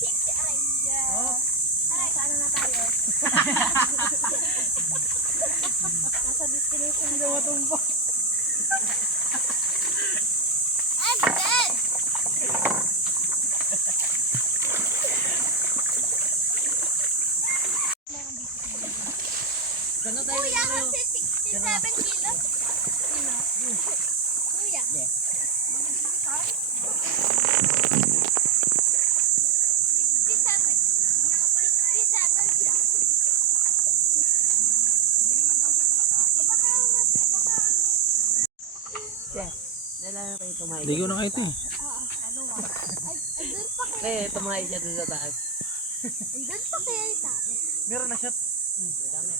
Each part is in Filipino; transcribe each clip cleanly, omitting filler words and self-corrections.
Aray, saan na tayo? Nasa destination. Hindi matumpo. I'm dead! Gano'n tayo. Kuya, kasi 67 kilos. Kuya. Yeah. 67 siya. Nalala tayo tumayo. Ligo na kayo ito eh. Ano ba? Ay, doon pa kaya. Eh, tumayo siya doon sa taas. Doon pa kaya yung tayo. Meron na shot. Dami.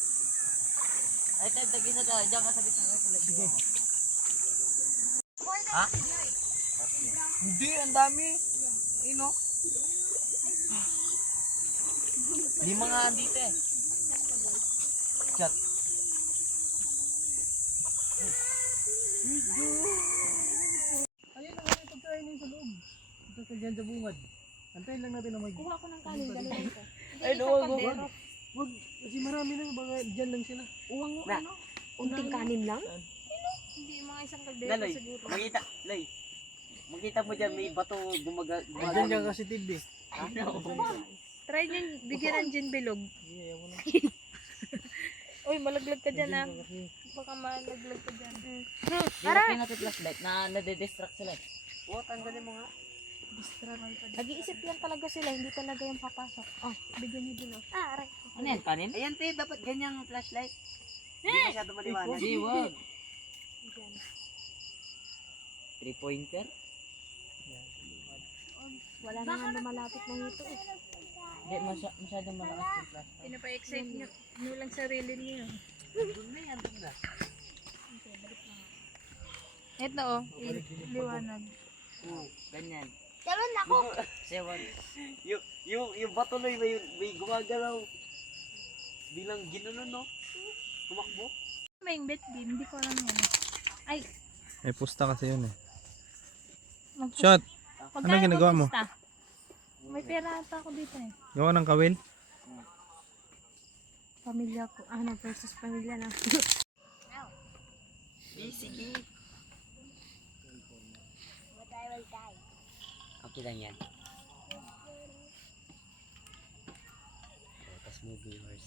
Ay, tayo, tagin na tayo. Diyan ka sa gitna. Sige. Ha? Hindi, ang dami. Ino. Lima nga andito eh. Shot. Ayun na nga yung pagkain sa loob. Ito sa dyan sa bungad. Antayin lang natin na mag... Kuha ko ng kanin, dalawa ko. Ay, huwag, huwag. Huwag, kasi marami na. Baka dyan lang sila. Uwang Na. ano? Unting kanin lang? Hindi, mga isang kaldero Laloy, siguro. makita mo dyan may bato Dyan ka kasi TV. Try nyo, bigyan ng gin bilog. Sige, ayaw mo na. Uy, malaglag ka dyan ah. Dyan ka kasi. Baka malaglag ka dyan. Tara! Pinatid flashlight na nade-distract sila. Oo, tanggalin mo nga. Nag-iisip yan talaga sila, hindi talaga yung papasok. Oh, bigyan nyo din oh. Aray. Ano yan, kanin? Ayan te, dapat ganyang flashlight. Hindi masyado maliwanag. Hindi, wag. 3-pointer? Wala na nga lumalapit na hito eh. Hindi, masyadong malakas yung flashlight. Pinapa-excite nyo lang sarili niyo. Doon na yan, doon na. Ito oh, liwanag. Oo, ganyan. Talon ako. Sewan. Yung batuloy may gumagalaw. Bilang ginanon, no? Tumakbo. May bet din, hindi ko alam yan. Ay, May pusta kasi yun eh. magpusta. Shot! Pagka Ano ginagawa mo? magpusta. May pera ata ako dito eh. Gawa ng kawil? Pamilya ko, versus pamilya na. Sige. But I will die. Okay lang yan. Tapos mo viewers.